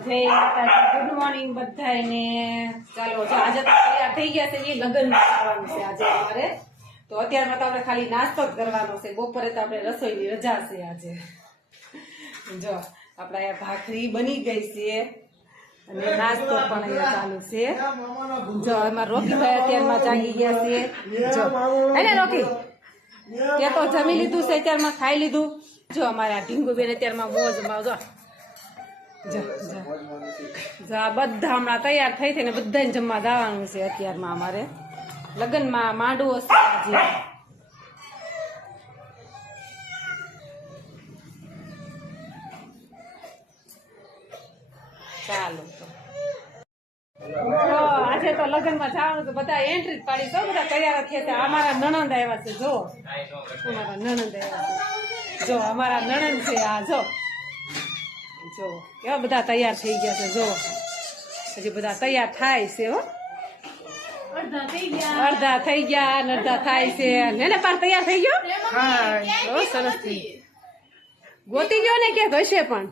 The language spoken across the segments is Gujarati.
જય માતાજી, ગુડ મોર્નિંગ બધાને। ચાલો જો આજે તો તૈયાર થઈ ગયા છે, એ લગ્નમાં જવાનું છે આજે અમારે। તો અત્યારમાં તો આપણે ખાલી નાસ્તો જ કરવાનો છે, બપોરે તો આપણે રસોઈની રજા છે આજે। જો આપણે અહીંયા ભાખરી બની ગઈ છે અને નાસ્તો પણ અહીંયા ચાલુ છે। જો એમાં રોકીભાઈ અત્યારમાં જાગી ગયા છે। જો હે ને રોકી, તે તો જમી લીધું છે, અત્યારમાં ખાઈ લીધું। જો અમારા ઢીંગુબેન અત્યારમાં મોજમાં જો આ બધા હમણાં તૈયાર થઈ થઈને બધાને જમવા જવાનું છે। અત્યારમાં અમારે લગ્નમાં માંડવો છે આજે। ચાલો તો આજે તો લગ્નમાં જવાનું તો બધા એન્ટ્રી જ પાડી, તો બધા તૈયાર થયા છે। અમારા નણંદ આવ્યા છે, જો અમારા નણંદ આવ્યા છે, જો અમારા નણંદ છે આ, જો જો કેવા બધા તૈયાર થઈ ગયા છે। જો હજી બધા તૈયાર થાય છે, હો અડધા થઈ ગયા અને અડધા થાય છે। ને પાર તૈયાર થઈ ગયો, હા સરસ થઈ ગોતી ગયો ને કે ઘસે પણ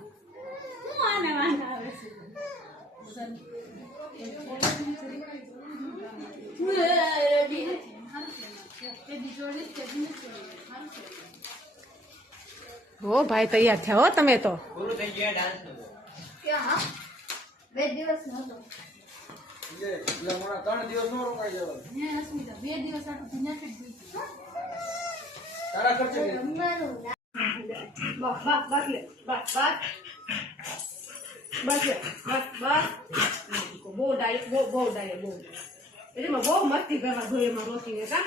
હો ભાઈ તૈયાર થયા હો તમે તો। બહુ મસ્તી કરવા જોઈએ એમાં રોકીને કા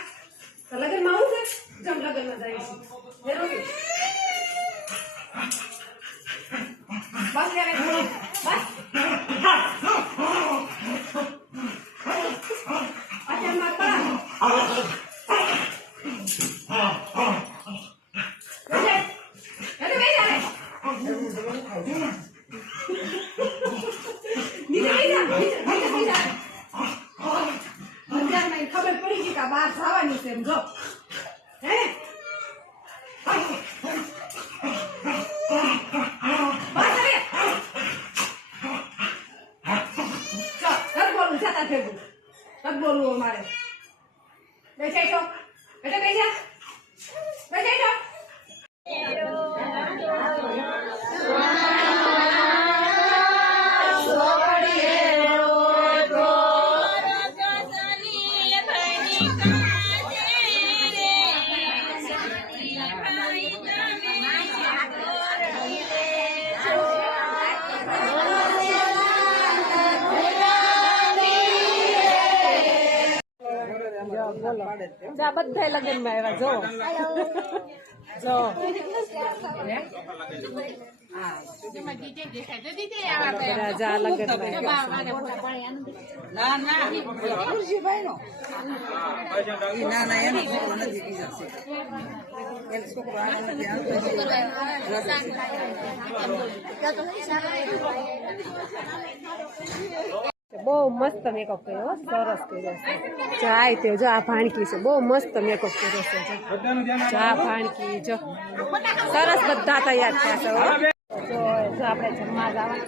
લગન માં આવું છે, જમ લગન માં જાય છે રોકી બસ કરે બસ અચ્છા માતા ખબર પડી ગઈ કે બહાર જવાની છે એમ, જો હે બોલવું અમારે બેસાઈ છો બેટા બેસા બેસાઈ છો। જા બધા લગ્ન માં આવ્યા, જો જો જા લગ્ન બહુ મસ્ત મેકઅપ કર્યો, સરસ કર્યો છે। જાય તે જો આ ભાણકી છે, બહુ મસ્ત મેકઅપ કર્યો છે। જો આ ભાણકી જો સરસ બધા તૈયાર થયા છે। જો જો આપણે જમવા જવાનું